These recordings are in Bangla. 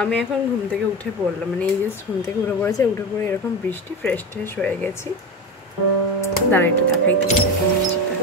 আমি এখন ঘুম থেকে উঠে পড়লাম, মানে এই যে ঘুম থেকে উঠে পড়েছে, উঠে পড়ে এরকম বৃষ্টি ফ্রেশ ট্রেশ হয়ে গেছি। দাঁড়া একটু দেখাই তোমাদেরকে বৃষ্টিটা।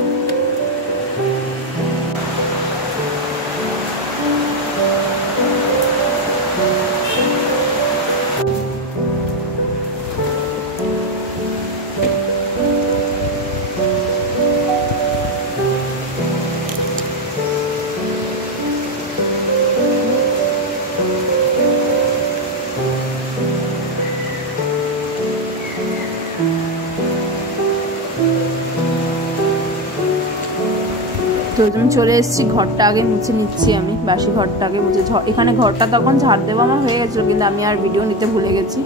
তো আমি চলে এসেছি, ঘরটা আগে মুছে নিচ্ছি। আমি বাসি ঘরটা আগে মুছে, এখানে ঘরটা তখন ঝাড় দেওয়া আমার হয়ে গেছিলো, কিন্তু আমি আর ভিডিও নিতে ভুলে গেছি।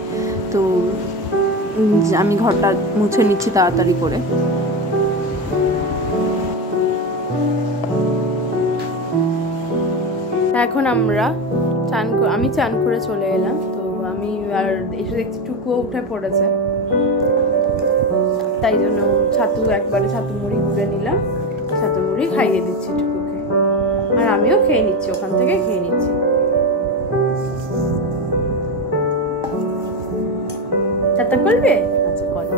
তো আমি ঘরটা মুছে নিচ্ছি তাড়াতাড়ি করে। এখন আমি চান করে চলে এলাম। তো আমি আর এসে দেখছি টুকুও উঠে পড়েছে, তাই জন্য একবারে ছাতু মুড়ি গুলে নিলাম, ছাতু মুড়ি খাইয়ে দিচ্ছি টুকুকে, আর আমিও খেয়ে নিচ্ছি, ওখান থেকে খেয়ে নিচ্ছি। চাটা করবে? আচ্ছা করো।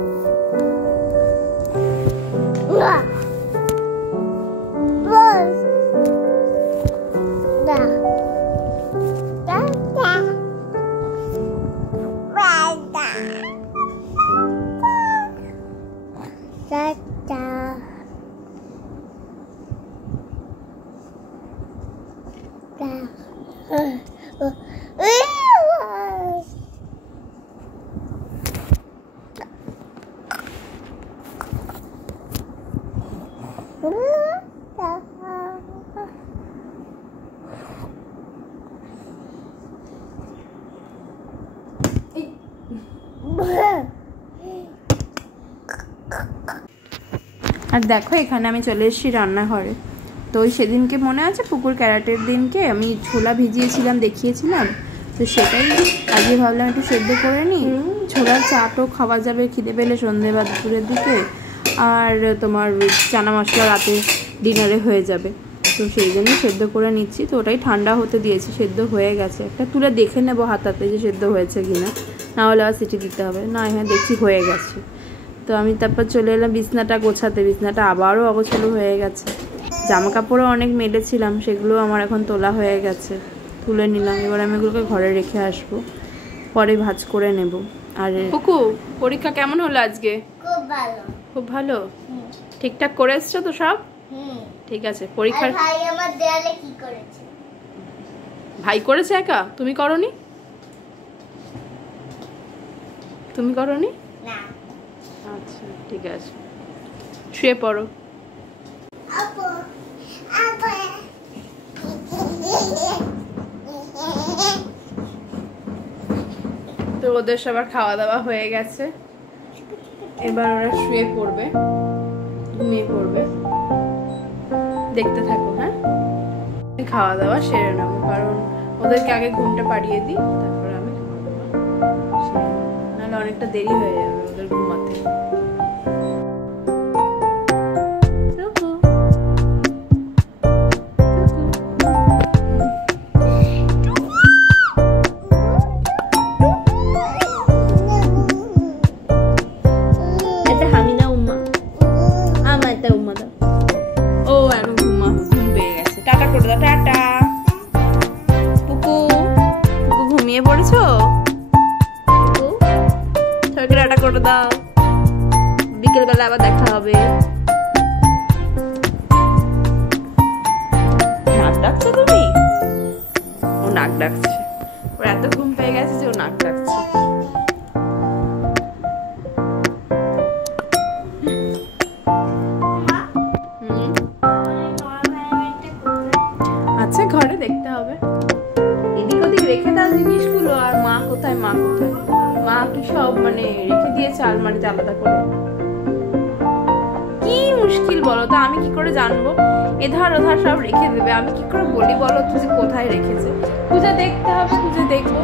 আর দেখো এখানে আমি চলে এসেছি রান্নাঘরে। তো ওই সেদিনকে মনে আছে পুকুর ক্যারাটের দিনকে আমি ছোলা ভিজিয়েছিলাম, দেখিয়েছিলাম, তো সেটাই আজকে ভাবলাম একটু সেদ্ধ করে নিই। ছোলার চাটও খাওয়া যাবে খিদে পেলে সন্ধ্যে বা দুপুরের দিকে, আর তোমার চানা মশলা রাতে ডিনারে হয়ে যাবে। তো সেই জন্যই সেদ্ধ করে নিচ্ছি। তো ওটাই ঠান্ডা হতে দিয়েছি, সেদ্ধ হয়ে গেছে। একটা তুলে দেখে নেবো হাতাতে যে সেদ্ধ হয়েছে কিনা, না হলে আবার সিটি দিতে হবে। না হ্যাঁ দেখছি হয়ে গেছে। তো আমি তারপর চলে এলাম বিছনাটা গোছাতে। বিছনাটা আবারও অগোছালো হয়ে গেছে। জামা কাপড়ও অনেক মেলেছিলাম, সেগুলো আমার এখন তোলা হয়ে গেছে, তুলে নিলাম। এবার আমি এগুলোকে ঘরে রেখে আসবো, পরে ভাঁজ করে নেব। আর কুকু পরীক্ষা কেমন হলো আজকে? খুব ভালো। খুব ভালো? ঠিকঠাক করে এসছো তো সব? ঠিক আছে। পরীক্ষার ভাই আমার দেয়ালে কি করেছে? ভাই করেছে একা, তুমি করনি? তুমি করনি? না। আচ্ছা ঠিক আছে, শুয়ে পড়ো। আপু আপু তো ওদের সবার খাওয়া দাওয়া হয়ে গেছে, এবার ওরা শুয়ে পড়বে, ঘুমিয়ে পড়বে। দেখতে থাকো। হ্যাঁ খাওয়া দাওয়া সেরে নেবো, কারণ ওদেরকে আগে ঘুমটা পাড়িয়ে দিই, তারপর আমি খাওয়া দাওয়া সেরে নেবো, নাহলে অনেকটা দেরি হয়ে যাবে ওদের ঘুমাতে। বিকেল বেলা আবার দেখা হবে। নাক ডাকছো তুমি? ও নাক ডাকছে, ওর এত ঘুম পেয়ে গেছে যে ও নাক ডাকছে। আচ্ছা ঘরে দেখতে হবে, এদিক ওদিক রেখে দাও জিনিসগুলো। আর মা কোথায়? মা কি সব মানে রেখে দিয়েছে আলমারিতে আলাদা করে? কি মুশকিল বলো তো, আমি কি করে জানবো? এধার ওধার সব রেখে দেবে, আমি কি করে বলি বলো তো যে কোথায় রেখেছে? খুঁজে দেখতে হবে, খুঁজে দেখবো।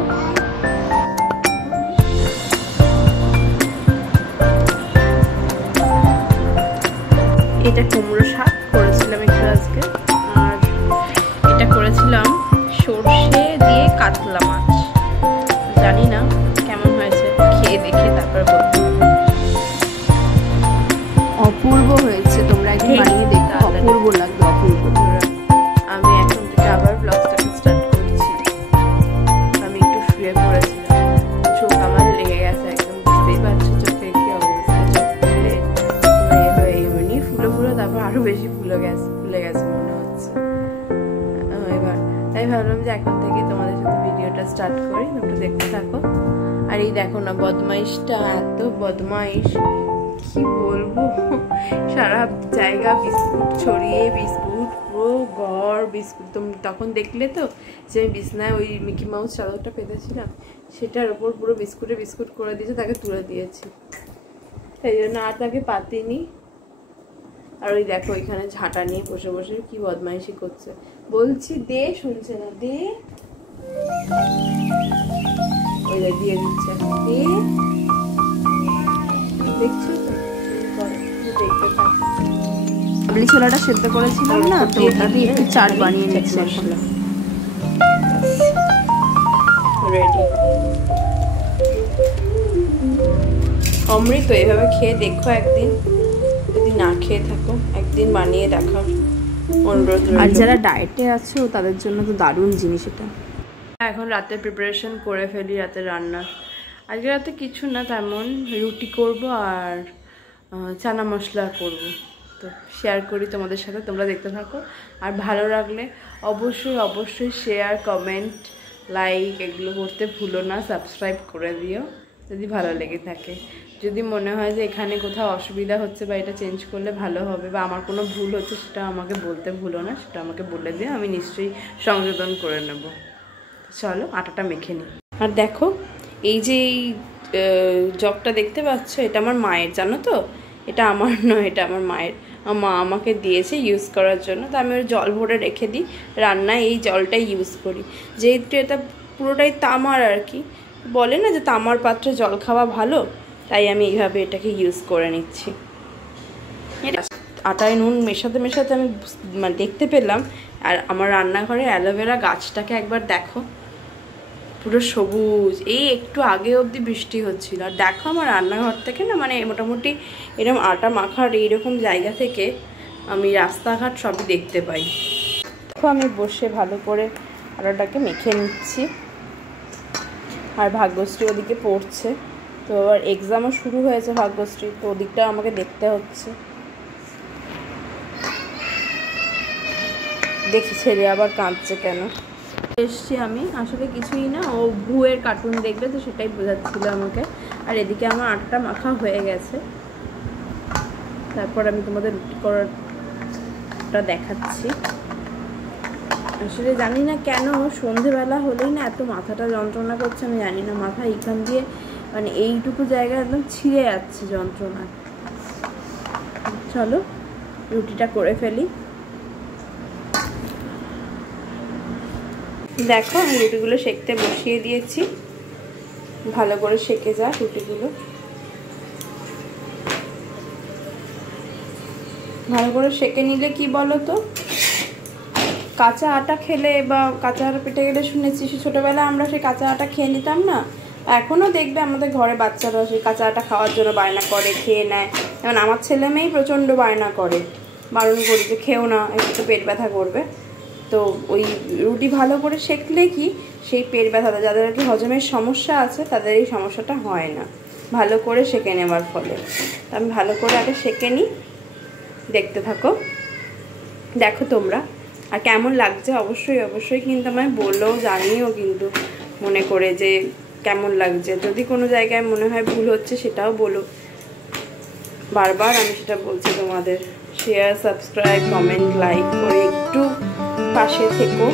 এটা কুমড়ো শাক করেছিলাম একটু আজকে, আর এটা করেছিলাম সর্ষে দিয়ে কাতলা মাছ। অপূর্ব হয়েছে, তোমরা একদিন বানিয়ে দেখো, অপূর্ব লাগবে, অপূর্ব। আমি এখন থেকে আবার ব্লগটাকে স্টার্ট করছি। আমি একটু শুয়ে পড়েছিলাম, চোখ আমার লেগে গেছে একদম, বুঝতেই পারছো চোখে কি অবস্থা। চোখ ফুলে এমনি ফুলো তারপর আরো বেশি ফুলে গেছে মনে হচ্ছে এবার। তাই ভাবলাম যে এখন থেকে তোমাদের সাথে ভিডিওটা স্টার্ট করি, তোমরা দেখতে থাকো। আর এই দেখো না বদমাইশটা, এত বদমাইশ কি বলবো, সারা জায়গা বিস্কুট ছড়িয়ে, বিস্কুট পুরো ঘর বিস্কুট। তুমি তখন দেখলে তো যে আমি বিছনায় ওই মিকি মাউস চাদরটা পেতেছিলাম, সেটার ওপর পুরো বিস্কুট করে দিয়েছে, তাকে তুলে দিয়েছি, সেই জন্য আর তাকে পাতিনি। আর ওই দেখো এখানে ঝাঁটা নিয়ে বসে বসে কি বদমাইশি করছে, বলছি দে, শুনছে না, দে, ওই দিয়ে দিচ্ছে, দে, দেখছো তো, দেখতে থাক। কাবলি ছোলাটা সেদ্ধ করেছিলাম না, তো ওটা দিয়ে একটু চাট বানিয়ে নিচ্ছি এখন। রেডি। অমৃত এভাবে খেয়ে দেখো একদিন, যদি না খেয়ে থাকো একদিন বানিয়ে দেখার অনুরোধ রইল। আর যারা ডায়েটে আছে তাদের জন্য তো দারুণ জিনিস এটা। এখন রাতে প্রিপারেশন করে ফেলি রাতে রান্নার। আজকে রাতে কিছু না তেমন, রুটি করব আর চানা মশলা করব, তো শেয়ার করি তোমাদের সাথে, তোমরা দেখতে থাকো। আর ভালো লাগলে অবশ্যই শেয়ার, কমেন্ট, লাইক এগুলো করতে ভুলো না, সাবস্ক্রাইব করে দিও যদি ভালো লেগে থাকে। যদি মনে হয় যে এখানে কোথাও অসুবিধা হচ্ছে বা এটা চেঞ্জ করলে ভালো হবে বা আমার কোনো ভুল হচ্ছে, সেটা আমাকে বলতে ভুলো না, সেটা আমাকে বলে দিও, আমি নিশ্চয়ই সংশোধন করে নেব। চলো আটাটা মেখে নিই। আর দেখো এই যে এই জগটা দেখতে পাচ্ছ, এটা আমার মায়ের, জানো তো, এটা আমার নয়, এটা আমার মায়ের। আমার মা আমাকে দিয়েছে ইউজ করার জন্য, তো আমি ওর জল ভরে রেখে দিই, রান্নায় এই জলটাই ইউজ করি। যেহেতু এটা পুরোটাই তামার আর কি, বলে না যে তামার পাত্রে জল খাওয়া ভালো, তাই আমি এইভাবে এটাকে ইউজ করে নিচ্ছি। আটায় নুন মেশাতে আমি মানে দেখতে পেলাম। আর আমার রান্নাঘরে অ্যালোভেরা গাছটাকে একবার দেখো, পুরো সবুজ। এই একটু আগে অবধি বৃষ্টি হচ্ছিল, আর দেখো আমার রান্নাঘর থেকে না, মানে মোটামুটি এরকম আটা মাখার এইরকম জায়গা থেকে আমি রাস্তাঘাট সবই দেখতে পাই। দেখো আমি বসে ভালো করে আটাটাকে মেখে নিচ্ছি। আর ভাগ্যশ্রী ওদিকে পড়ছে, তো আবার এক্সামও শুরু হয়েছে ভাগ্যশ্রী, তো ওদিকটা আমাকে দেখতে হচ্ছে। দেখি ছেলে আবার কাঁদছে কেন। এসছি আমি, আসলে কিছুই না, ও ভুয়ের কার্টুন দেখবে, তো সেটাই বোঝাচ্ছিল আমাকে। আর এদিকে আমার আটাটা মাখা হয়ে গেছে, তারপর আমি তোমাদের রুটি করাটা দেখাচ্ছি। আসলে জানি না কেন সন্ধেবেলা হলেই না এত মাথাটা যন্ত্রণা করছে, আমি জানি না, মাথা এইখান দিয়ে মানে এইটুকু জায়গা একদম ছিঁড়ে যাচ্ছে যন্ত্রণা। চলো রুটিটা করে ফেলি। দেখো আমি রুটিগুলো সেঁকতে বসিয়ে দিয়েছি, ভালো করে সেঁকে যাক রুটিগুলো। ভালো করে সেঁকে নিলে কি বলো তো, কাঁচা আটা খেলে বা কাঁচা আটা পেটে গেলে শুনেছি ছোটোবেলায় আমরা সেই কাঁচা আটা খেয়ে নিতাম না। এখনও দেখবে আমাদের ঘরে বাচ্চারা সেই কাঁচা আটা খাওয়ার জন্য বায়না করে, খেয়ে নেয়। যেমন আমার ছেলে মেয়েই প্রচণ্ড বায়না করে, বারণ করি যে খেও না, একটু পেট ব্যথা করবে। তো ওই রুটি ভালো করে সেঁকলে কি সেই পেট ব্যথাটা, যাদের আর কি হজমের সমস্যা আছে তাদের এই সমস্যাটা হয় না, ভালো করে সেঁকে নেওয়ার ফলে। আমি ভালো করে আগে সেঁকে নিই, দেখতে থাকো, দেখো তোমরা। আর কেমন লাগছে অবশ্যই কিন্তু আমায় বলো, জানিও কিন্তু মনে করে যে কেমন লাগছে। যদি কোনো জায়গায় মনে হয় ভুল হচ্ছে সেটাও বলো, বারবার আমি সেটা বলছি তোমাদের। শেয়ার, সাবস্ক্রাইব, কমেন্ট, লাইক করে একটু পাশে থেকো।